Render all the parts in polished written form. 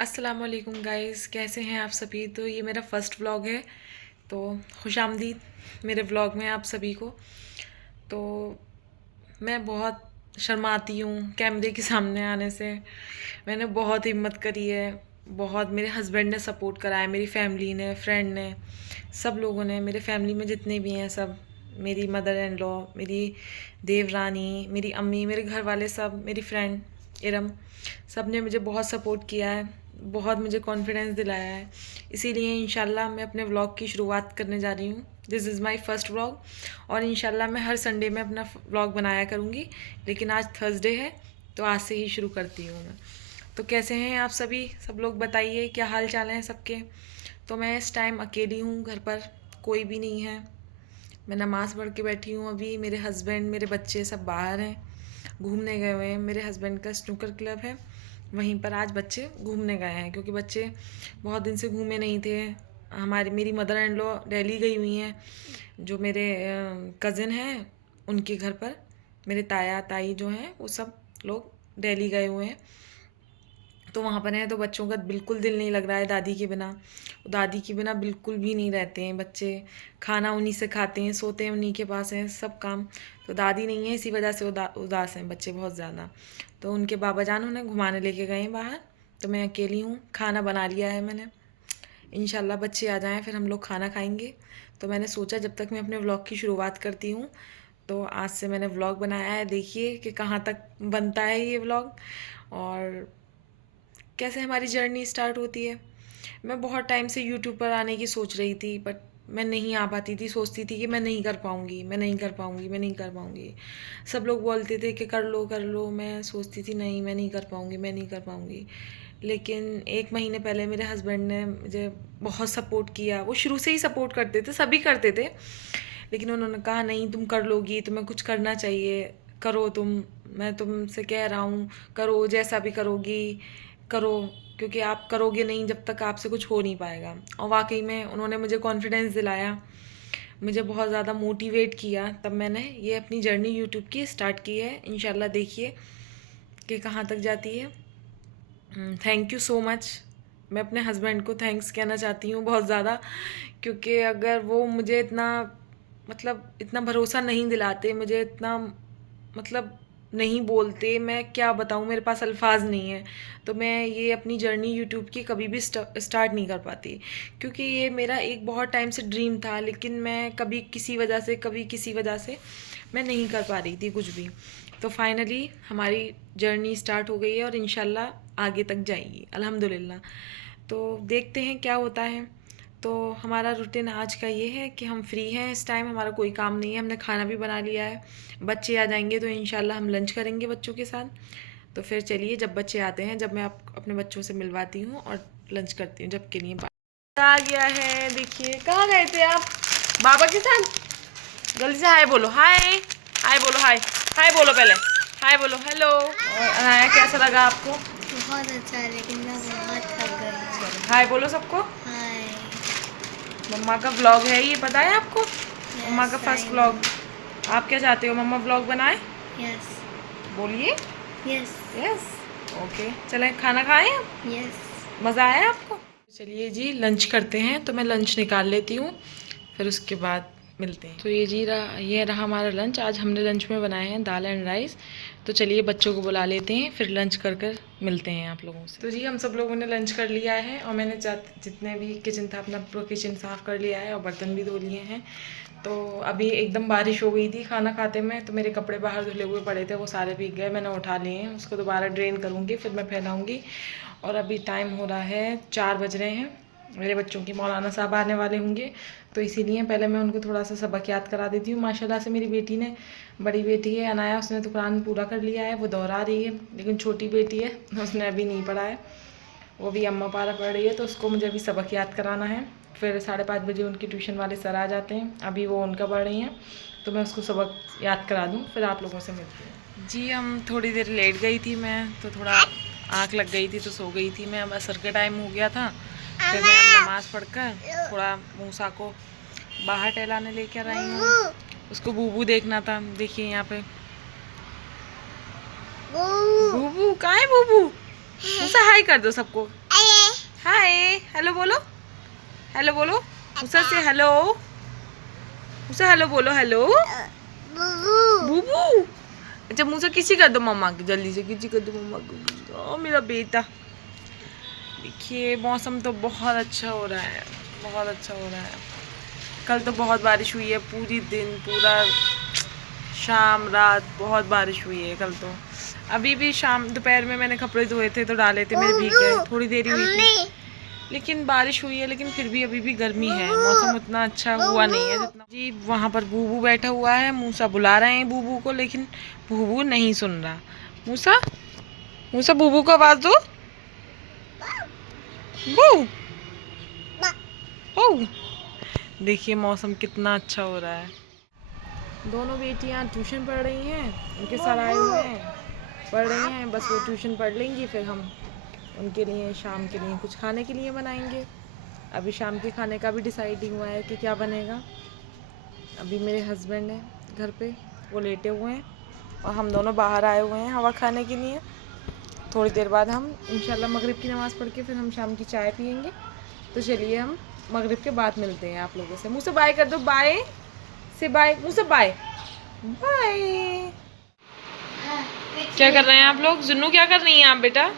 अस्सलाम वालेकुम गाइस, कैसे हैं आप सभी। तो ये मेरा फ़र्स्ट व्लॉग है, तो खुशामदीद मेरे व्लॉग में आप सभी को। तो मैं बहुत शर्माती हूँ कैमरे के सामने आने से। मैंने बहुत हिम्मत करी है, बहुत मेरे हस्बैंड ने सपोर्ट करा है, मेरी फैमिली ने, फ्रेंड ने, सब लोगों ने। मेरे फैमिली में जितने भी हैं सब, मेरी मदर एंड लॉ, मेरी देवरानी, मेरी अम्मी, मेरे घर वाले, सब मेरी फ्रेंड इरम, सब ने मुझे बहुत सपोर्ट किया है, बहुत मुझे कॉन्फिडेंस दिलाया है। इसीलिए इंशाल्लाह मैं अपने व्लॉग की शुरुआत करने जा रही हूँ। This is my first vlog, और इंशाल्लाह मैं हर संडे में अपना व्लॉग बनाया करूँगी। लेकिन आज थर्सडे है, तो आज से ही शुरू करती हूँ मैं। तो कैसे हैं आप सभी, सब लोग बताइए क्या हाल चाल हैं सबके। तो मैं इस टाइम अकेली हूँ, घर पर कोई भी नहीं है। मैं नमाज़ पढ़ के बैठी हूँ अभी। मेरे हस्बैंड, मेरे बच्चे सब बाहर हैं, घूमने गए हुए हैं। मेरे हस्बैंड का स्नूकर क्लब है, वहीं पर आज बच्चे घूमने गए हैं, क्योंकि बच्चे बहुत दिन से घूमे नहीं थे। मेरी मदर एंड लॉ दिल्ली गई हुई हैं, जो मेरे कज़िन हैं उनके घर पर। मेरे ताया ताई जो हैं वो सब लोग दिल्ली गए हुए हैं, तो वहाँ पर हैं। तो बच्चों का बिल्कुल दिल नहीं लग रहा है दादी के बिना। दादी के बिना बिल्कुल भी नहीं रहते हैं बच्चे। खाना उन्हीं से खाते हैं, सोते हैं उन्हीं के पास हैं, सब काम। तो दादी नहीं है, इसी वजह से उदास हैं बच्चे बहुत ज़्यादा। तो उनके बाबा जान उन्हें घुमाने लेके गए हैं बाहर। तो मैं अकेली हूँ, खाना बना लिया है मैंने। इंशाल्लाह बच्चे आ जाएं फिर हम लोग खाना खाएंगे। तो मैंने सोचा जब तक मैं अपने व्लॉग की शुरुआत करती हूँ, तो आज से मैंने व्लॉग बनाया है। देखिए कि कहाँ तक बनता है ये व्लॉग, और कैसे हमारी जर्नी स्टार्ट होती है। मैं बहुत टाइम से यूट्यूब पर आने की सोच रही थी, बट मैं नहीं आ पाती थी। सोचती थी कि मैं नहीं कर पाऊँगी, मैं नहीं कर पाऊँगी, मैं नहीं कर पाऊँगी। सब लोग बोलते थे कि कर लो कर लो। मैं सोचती थी नहीं, मैं नहीं कर पाऊँगी, मैं नहीं कर पाऊँगी। लेकिन 1 महीने पहले मेरे हस्बैंड ने मुझे बहुत सपोर्ट किया। वो शुरू से ही सपोर्ट करते थे, सभी करते थे। लेकिन उन्होंने कहा नहीं, तुम कर लोगी, तुम्हें कुछ करना चाहिए, करो तुम। मैं तुमसे कह रहा हूँ, करो, जैसा भी करोगी करो, क्योंकि आप करोगे नहीं जब तक आपसे कुछ हो नहीं पाएगा। और वाकई में उन्होंने मुझे कॉन्फिडेंस दिलाया, मुझे बहुत ज़्यादा मोटिवेट किया। तब मैंने ये अपनी जर्नी यूट्यूब की स्टार्ट की है। इंशाल्लाह देखिए कि कहाँ तक जाती है। Thank you so much. मैं अपने हस्बैंड को थैंक्स कहना चाहती हूँ बहुत ज़्यादा, क्योंकि अगर वो मुझे इतना, मतलब इतना भरोसा नहीं दिलाते, मुझे इतना, मतलब नहीं बोलते, मैं क्या बताऊँ, मेरे पास अल्फाज नहीं है, तो मैं ये अपनी जर्नी यूट्यूब की कभी भी स्टार्ट नहीं कर पाती। क्योंकि ये मेरा एक बहुत टाइम से ड्रीम था, लेकिन मैं कभी किसी वजह से, कभी किसी वजह से मैं नहीं कर पा रही थी कुछ भी। तो फाइनली हमारी जर्नी स्टार्ट हो गई है, और इंशाल्लाह आगे तक जाएगी अल्हम्दुलिल्लाह। तो देखते हैं क्या होता है। तो हमारा रूटीन आज का ये है कि हम फ्री हैं इस टाइम, हमारा कोई काम नहीं है, हमने खाना भी बना लिया है। बच्चे आ जाएंगे तो इंशाल्लाह हम लंच करेंगे बच्चों के साथ। तो फिर चलिए, जब बच्चे आते हैं, जब मैं अपने बच्चों से मिलवाती हूँ और लंच करती हूँ, जब के लिए बाय। आ गया है, देखिए। कहाँ गए थे आप, बाबा के साथ? जल्दी से हाय बोलो, हाय। हाय बोलो, हाय। हाय बोलो पहले, हाय बोलो, हेलो। और अनाया, कैसा लगा आपको? बहुत अच्छा है, लेकिन मैं बहुत थक गई हूँ। चलो हाय बोलो सबको। हाय। मम्मा का व्लॉग है ये, पता है आपको? मम्मा का yes first I know. Vlog. आप क्या चाहते हो, मम्मा व्लॉग बनाए? यस। बोलिए। यस। यस। ओके, चलें खाना खाएं आप। यस। मज़ा आया आपको? चलिए जी, लंच करते हैं। तो मैं लंच निकाल लेती हूँ, फिर उसके बाद मिलते हैं। तो ये रहा हमारा लंच। आज हमने लंच में बनाए हैं दाल एंड राइस। तो चलिए बच्चों को बुला लेते हैं, फिर लंच कर कर मिलते हैं आप लोगों से। तो जी, हम सब लोगों ने लंच कर लिया है, और मैंने जितने भी किचन था अपना पूरा किचन साफ़ कर लिया है, और बर्तन भी धो लिए हैं। तो अभी एकदम बारिश हो गई थी खाना खाते में, तो मेरे कपड़े बाहर धुले हुए पड़े थे, वो सारे भीग गए। मैंने उठा लिए हैं, उसको दोबारा ड्रेन करूँगी, फिर मैं फैलाऊँगी। और अभी टाइम हो रहा है 4 बज रहे हैं। मेरे बच्चों की मौलाना साहब आने वाले होंगे, तो इसीलिए पहले मैं उनको थोड़ा सा सबक याद करा देती हूँ। माशाल्लाह से मेरी बेटी ने, बड़ी बेटी है अनाया, उसने तो कुरान पूरा कर लिया है, वो दोहरा रही है। लेकिन छोटी बेटी है, उसने अभी नहीं पढ़ा है, वो भी अम्मा पारा पढ़ रही है। तो उसको मुझे अभी सबक याद कराना है। फिर 5:30 बजे उनकी ट्यूशन वाले सर आ जाते हैं, अभी वो उनका पढ़ रही हैं, तो मैं उसको सबक याद करा दूँ, फिर आप लोगों से मिलती हूँ। जी, हम थोड़ी देर लेट गई थी मैं, तो थोड़ा आँख लग गई थी तो सो गई थी मैं। अब असर का टाइम हो गया था, फिर मैं नमाज़ पढ़कर थोड़ा मूसा को बाहर टहलाने लेकर आई हूँ। उसको बूबू देखना था। देखिए यहाँ पे बूबू, कहाँ है बूबू? मुझसे हाय कर दो सबको। हाय, हेलो बोलो, हेलो बोलो। मूसा से हेलो, मूसा हेलो बोलो, हेलो बूबू। अच्छा मूसा किसी कर दो मम्मा की, जल्दी से किसी कर दो मम्मा को। ओ मेरा बेटा। देखिए मौसम तो बहुत अच्छा हो रहा है, बहुत अच्छा हो रहा है। कल तो बहुत बारिश हुई है, पूरी दिन पूरा शाम रात बहुत बारिश हुई है कल तो। अभी भी शाम दोपहर में मैंने कपड़े धोए थे तो डाले थे, मेरे भीग गए, थोड़ी देरी हुई थी। लेकिन बारिश हुई है, लेकिन फिर भी अभी भी गर्मी है, मौसम उतना अच्छा हुआ नहीं है जितना। जी वहाँ पर बूबू बैठा हुआ है, मूसा बुला रहे हैं बूबू को, लेकिन बूबू नहीं सुन रहा। मूसा, मूसा बूबू को आवाज दो। बू बू। देखिए मौसम कितना अच्छा हो रहा है। दोनों बेटियां ट्यूशन पढ़ रही हैं, उनके सर आए हुए हैं, पढ़ रही हैं। बस वो ट्यूशन पढ़ लेंगी, फिर हम उनके लिए शाम के लिए कुछ खाने के लिए बनाएंगे। अभी शाम के खाने का भी डिसाइडिंग हुआ है कि क्या बनेगा। अभी मेरे हस्बैंड हैं घर पे, वो लेटे हुए हैं और हम दोनों बाहर आए हुए हैं हवा खाने के लिए। थोड़ी देर बाद हम इंशाल्लाह मगरिब की नमाज़ पढ़ के फिर हम शाम की चाय पियेंगे। तो चलिए हम मगरिब के बाद मिलते हैं आप लोगों से। मुँह से बाय कर दो, बाय से बाय, मुँह से बाय बाय। क्या कर रहे हैं आप लोग? जुन्नू क्या कर रही हैं आप बेटा?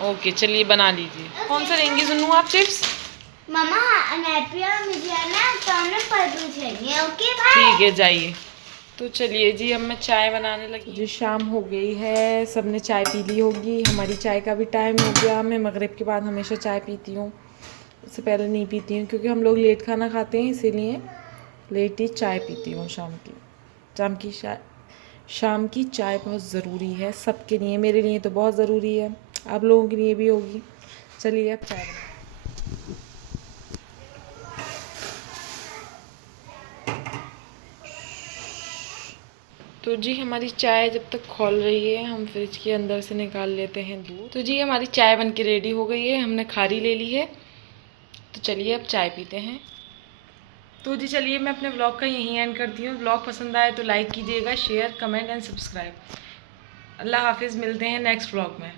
ओके चलिए बना लीजिए। कौन सा लेंगी जुन्नू आप चिप्स? मम्मा मुझे ना पर्पल चाहिए। Okay bye. ठीक है जाइए। तो चलिए जी अब मैं चाय बनाने लगी। जी शाम हो गई है, सबने चाय पी ली होगी, हमारी चाय का भी टाइम हो गया। मैं मगरिब के बाद हमेशा चाय पीती हूँ, उससे पहले नहीं पीती हूँ क्योंकि हम लोग लेट खाना खाते हैं, इसीलिए लेट ही चाय पीती हूँ शाम की। शाम की चाय बहुत ज़रूरी है सबके लिए, मेरे लिए तो बहुत ज़रूरी है, आप लोगों के लिए भी होगी। चलिए अब चाय बनाते हैं। तो जी हमारी चाय जब तक खौल रही है, हम फ्रिज के अंदर से निकाल लेते हैं दूध। तो जी हमारी चाय बन के रेडी हो गई है, हमने खारी ले ली है। तो चलिए अब चाय पीते हैं। तो जी चलिए मैं अपने व्लॉग का यहीं एंड करती हूँ। व्लॉग पसंद आए तो लाइक कीजिएगा, शेयर, कमेंट एंड सब्सक्राइब। अल्लाह हाफिज़, मिलते हैं नेक्स्ट व्लॉग में।